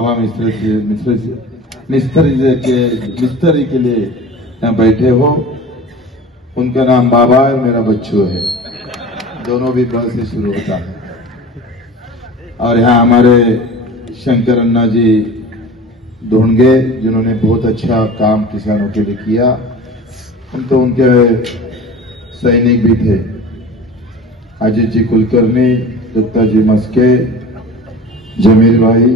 बाबा मिस्त्री के लिए यहाँ बैठे हो। उनका नाम बाबा है, मेरा बच्चू है, दोनों भी ब से शुरू होता है। और यहाँ हमारे शंकर अन्ना जी ढूंढगे, जिन्होंने बहुत अच्छा काम किसानों के लिए किया, हम तो उनके सैनिक भी थे। अजीत जी कुलकर्णी, दत्ता जी मस्के, जमीर भाई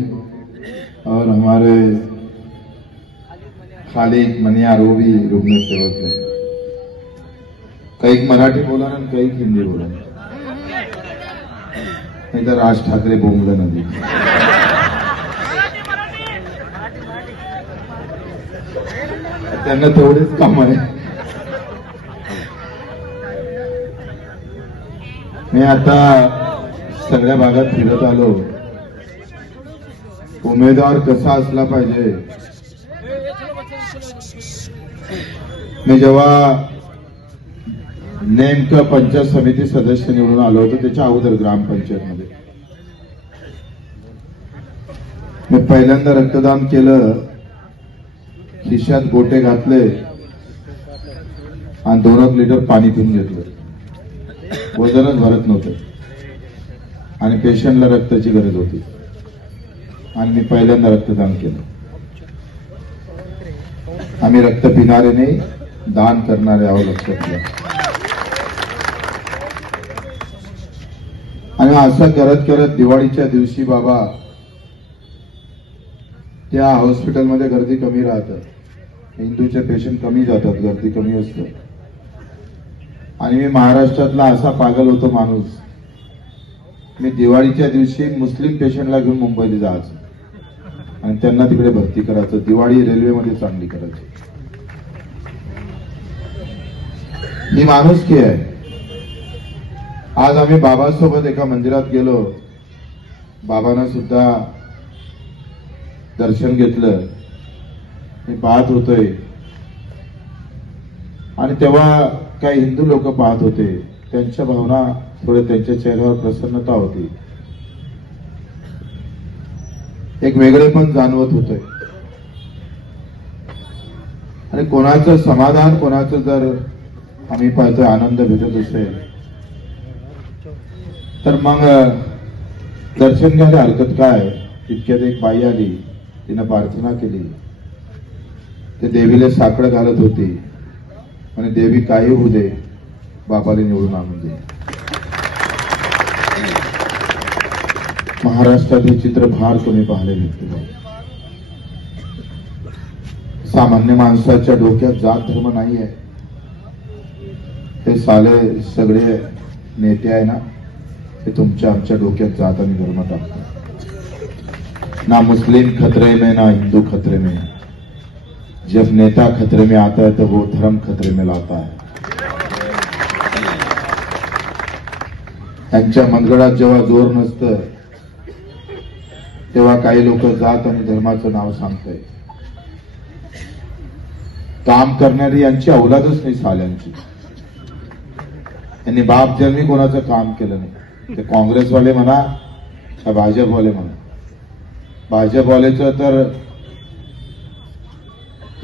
और हमारे खालिद मनियार, वो भी रुग्ण सेवक है। कई मराठी बोला ना, कई हिंदी बोला, नहीं तर राज ठाकरे बोंबलं नदी। त्यांना तेवढेच काम आहे। मी आता सगळ्या भागात फिरत आलो। उमेदवार कसा असला पाहिजे, मी जेव्हा नेमकं पंचायत समिती सदस्य निवडून आलो होतो, त्याच्या अगोदर ग्रामपंचायतमध्ये मी पहिल्यांदा रक्तदान केलं। खिशात गोटे घातले आणि 2 लिटर पाणी पिऊन घेतलं। वजनच भरत नव्हतं आणि पेशंटला रक्ताची गरज होती आणि मी पहिल्यांदा रक्तदान केलं। आम्ही रक्त पिणारे नाही, दान करणारे आहोत, लक्षात घ्या। आणि असं करत करत दिवाळीच्या दिवशी बाबा त्या हॉस्पिटलमध्ये गर्दी कमी राहतात, हिंदूचे पेशंट कमी जातात, गर्दी कमी असते। आणि मी महाराष्ट्रातला असा पागल होतो माणूस, मी दिवाळीच्या दिवशी मुस्लिम पेशंटला घेऊन मुंबईला जायचं आणि त्यांना तिकडे भरती करायचं, दिवाळी रेल्वेमध्ये चांगली करायची। ही माणुसकी आहे। आज आम्ही बाबासोबत एका मंदिरात गेलो, बाबांना सुद्धा दर्शन घेतलं, मी पाहत होतोय आणि तेव्हा काही हिंदू लोक पाहत होते, त्यांच्या भावना थोडे, त्यांच्या चेहऱ्यावर प्रसन्नता होती, एक वेगळेपण जाणवत होते। आणि कोणाचं समाधान, कोणाचं जर आम्ही पाहतोय आनंद भेटत असेल तर मग दर्शन घ्यायला हरकत काय। तितक्यात एक बाई आली, तिनं प्रार्थना केली, ते देवीला साकडं घालत होती आणि देवी काही होऊ दे, बाबाला निवडून आणून दे। महाराष्ट्रात हे चित्र फार कमी पाहायला मिळते। सामान्य माणसाच्या डोक्यात जात धर्म नाही आहे। हे साले सगळे नेते आहे ना, ते तुमच्या आमच्या डोक्यात जात आणि धर्म टाकतात। ना मुस्लिम खतरे में, ना हिंदू खतरे में। जब नेता खतरे में आता है तो वो धर्म खतरे में लाता है। त्यांच्या मनगडात जेव्हा जोर नसतं तेव्हा काही लोक जात आणि धर्माचं नाव सांगताय। काम करणारी यांची औलादच नाही साल्यांची। यांनी बाप जन्मी कोणाचं काम केलं नाही। ते काँग्रेसवाले म्हणा का भाजपवाले म्हणा, भाजपवालेचं तर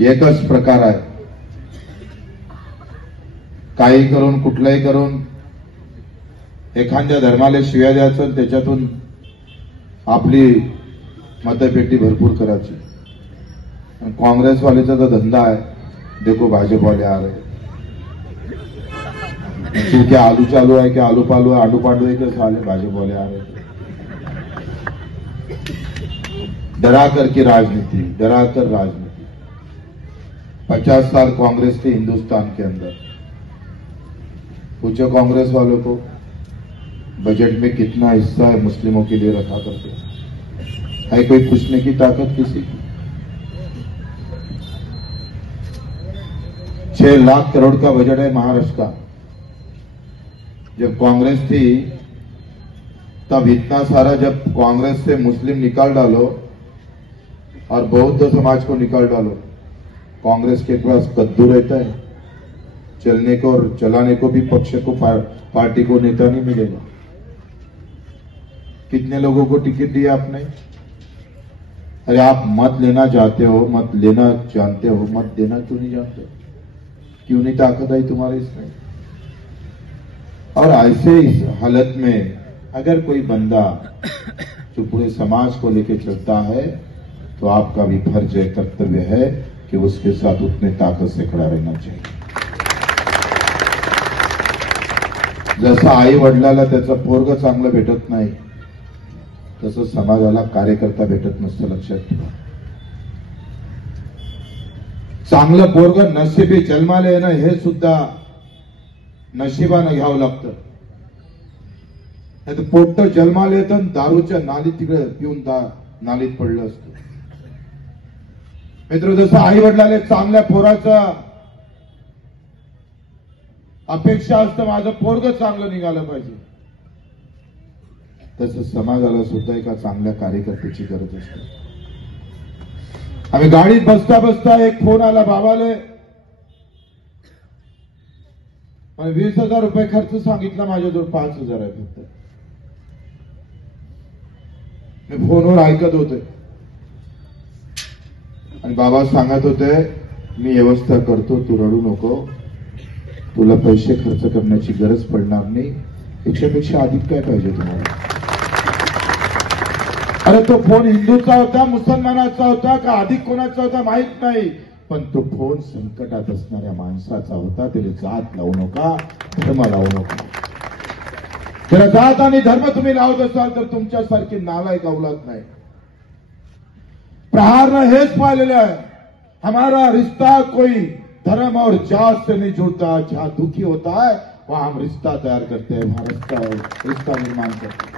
एकच प्रकार आहे, काही करून कुठलाही करून एखाद्या धर्माला शिव्या द्यायचं, त्याच्यातून आपली मतपेटी भरपूर करायची। काँग्रेसवालेचा तो धंदा है, देखो भाजपवाले आ रहे, तू क्या आलू चालू है, क्या आलू पालू है, आलू पालू है, क्या साले भाजपवाले आ रहे। डरा करके राजनीति, डरा कर राजनीति। 50 साल कांग्रेस थी हिंदुस्तान के अंदर। पूछो कांग्रेस वालों को बजट में कितना हिस्सा है मुस्लिमों के लिए रखा करते है कोई पूछने की ताकत किसी की? 6 लाख करोड़ का बजट है महाराष्ट्र का। जब कांग्रेस थी तब इतना सारा, जब कांग्रेस से मुस्लिम निकाल डालो और बौद्ध समाज को निकाल डालो, कांग्रेस के पास कद्दू रहता है, चलने को और चलाने को भी पक्ष को, पार्टी को नेता नहीं मिलेगा। कितने लोगों को टिकट दिया आपने? अरे आप मत लेना चाहते हो, मत लेना जानते हो, मत देना क्यों नहीं जानते? क्यों नहीं ताकत आई तुम्हारे इसमें? और ऐसे इस हालत में अगर कोई बंदा जो पूरे समाज को लेकर चलता है तो आपका भी फर्ज है, कर्तव्य है कि उसके साथ उतने ताकत से खड़ा रहना चाहिए. जसं आई वडिलाला त्याचं पोरग चांगलं भेटत नाही तसं समाजाला कार्यकर्ता भेटत नसतं, लक्षात ठेवा. चांगलं पोरग नशिबी जन्माला येणं हे सुद्धा नशिबानं घ्यावं लागतं. नाही तर पोट्ट जन्माला येतं दारूच्या नालीत तिकडे पिऊन नालीत पडलं असतं. मित्र, जसं आई वडिलांना चांगल्या पोराचं अपेक्षा असतं माझं पोरग चांगलं निघालं पाहिजे, तसं समाजाला सुद्धा एका चांगल्या कार्यकर्त्याची गरज असते. आम्ही गाडीत बसता बसता एक फोन आला बाबाले, 20,000 रुपये खर्च सांगितला, माझ्याजवळ 5,000 आहे फक्त. मी फोनवर ऐकत होते आणि बाबा सांगत होते मी व्यवस्था करतो, तू रडू नको, तुला पैसे खर्च करण्याची गरज पडणार नाही, याच्यापेक्षा अधिक काय पाहिजे तुम्हाला? अरे तो फोन हिंदूचा होता, मुसलमानाचा होता का अधिक कोणाचा होता माहित नाही, पण तो फोन संकटात असणाऱ्या माणसाचा होता. त्याला जात लावू नका, धर्म लावू नका. जरा जात आणि धर्म तुम्ही लावत असाल तर तुमच्यासारखी नालायक औलाद नाही. प्रहारनं हेच पाहिलेलं आहे, हमारा रिश्ता कोई धर्म और जात से नहीं जुड़ता, जहां दुखी होता है वहां हम रिश्ता तैयार करते हैं, वहां रिश्ता निर्माण करते हैं.